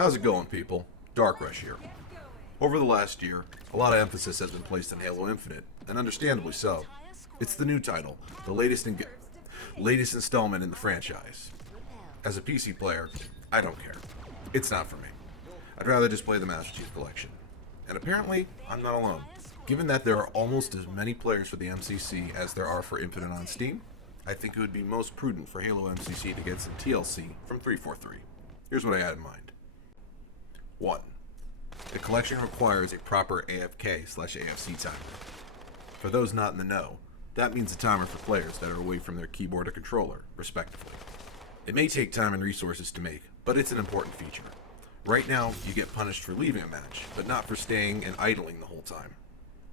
How's it going, people? Dark Rush here. Over the last year, a lot of emphasis has been placed on Halo Infinite, and understandably so. It's the new title, the latest installment in the franchise. As a PC player, I don't care. It's not for me. I'd rather just play the Master Chief Collection. And apparently, I'm not alone. Given that there are almost as many players for the MCC as there are for Infinite on Steam, I think it would be most prudent for Halo MCC to get some TLC from 343. Here's what I had in mind. 1. The collection requires a proper AFK/AFC timer. For those not in the know, that means a timer for players that are away from their keyboard or controller, respectively. It may take time and resources to make, but it's an important feature. Right now, you get punished for leaving a match, but not for staying and idling the whole time.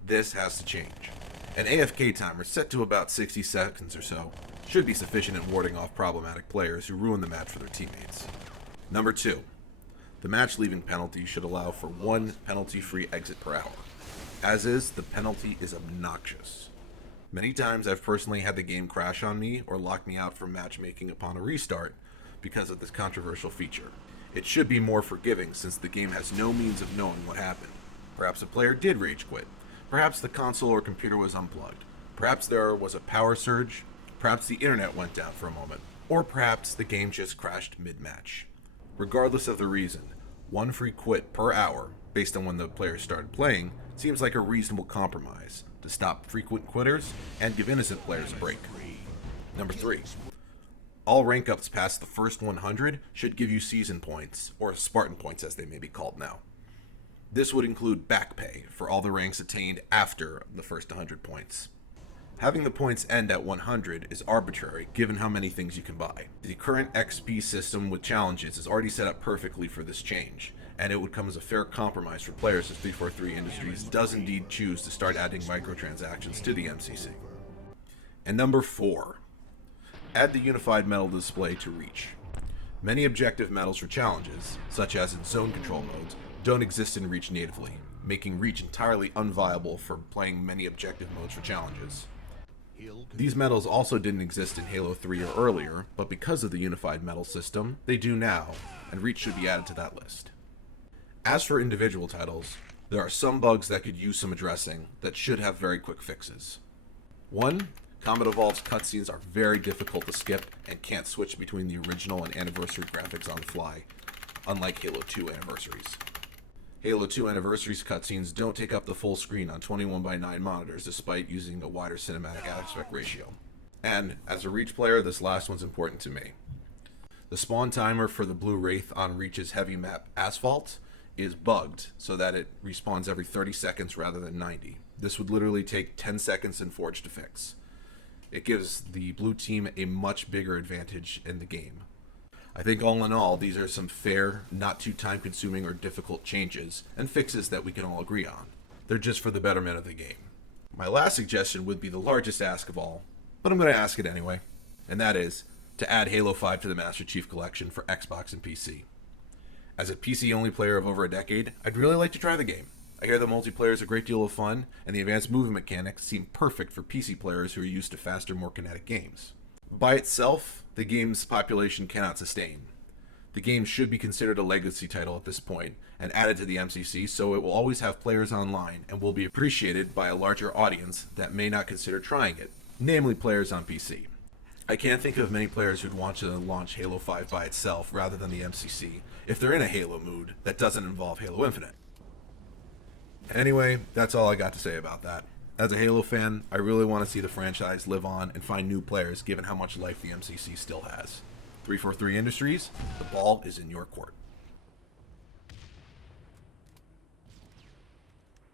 This has to change. An AFK timer set to about 60 seconds or so should be sufficient in warding off problematic players who ruin the match for their teammates. Number 2. The match leaving penalty should allow for 1 penalty-free exit per hour. As is, the penalty is obnoxious. Many times I've personally had the game crash on me or lock me out from matchmaking upon a restart because of this controversial feature. It should be more forgiving since the game has no means of knowing what happened. Perhaps a player did rage quit. Perhaps the console or computer was unplugged. Perhaps there was a power surge. Perhaps the internet went down for a moment. Or perhaps the game just crashed mid-match. Regardless of the reason, 1 free quit per hour, based on when the player started playing, seems like a reasonable compromise to stop frequent quitters and give innocent players a break. Number 3. All rank ups past the first 100 should give you season points, or Spartan points as they may be called now. This would include back pay for all the ranks attained after the first 100 points. Having the points end at 100 is arbitrary given how many things you can buy. The current XP system with challenges is already set up perfectly for this change, and it would come as a fair compromise for players if 343 Industries does indeed choose to start adding microtransactions to the MCC. And number 4. Add the unified medal display to Reach. Many objective medals for challenges, such as in zone control modes, don't exist in Reach natively, making Reach entirely unviable for playing many objective modes for challenges. These medals also didn't exist in Halo 3 or earlier, but because of the unified medal system, they do now, and Reach should be added to that list. As for individual titles, there are some bugs that could use some addressing that should have very quick fixes. 1. Combat Evolved's cutscenes are very difficult to skip and can't switch between the original and Anniversary graphics on the fly, unlike Halo 2 Anniversaries. Halo 2 Anniversary's cutscenes don't take up the full screen on 21:9 monitors despite using a wider cinematic aspect ratio. And, as a Reach player, this last one's important to me. The spawn timer for the Blue Wraith on Reach's heavy map Asphalt is bugged so that it respawns every 30 seconds rather than 90. This would literally take 10 seconds in Forge to fix. It gives the blue team a much bigger advantage in the game. I think all in all, these are some fair, not too time-consuming or difficult changes and fixes that we can all agree on. They're just for the betterment of the game. My last suggestion would be the largest ask of all, but I'm going to ask it anyway, and that is to add Halo 5 to the Master Chief Collection for Xbox and PC. As a PC-only player of over a decade, I'd really like to try the game. I hear the multiplayer is a great deal of fun, and the advanced movement mechanics seem perfect for PC players who are used to faster, more kinetic games. By itself, the game's population cannot sustain. The game should be considered a legacy title at this point, and added to the MCC, so it will always have players online, and will be appreciated by a larger audience that may not consider trying it, namely players on PC. I can't think of many players who'd want to launch Halo 5 by itself rather than the MCC, if they're in a Halo mood that doesn't involve Halo Infinite. Anyway, that's all I got to say about that. As a Halo fan, I really want to see the franchise live on and find new players given how much life the MCC still has. 343 Industries, the ball is in your court.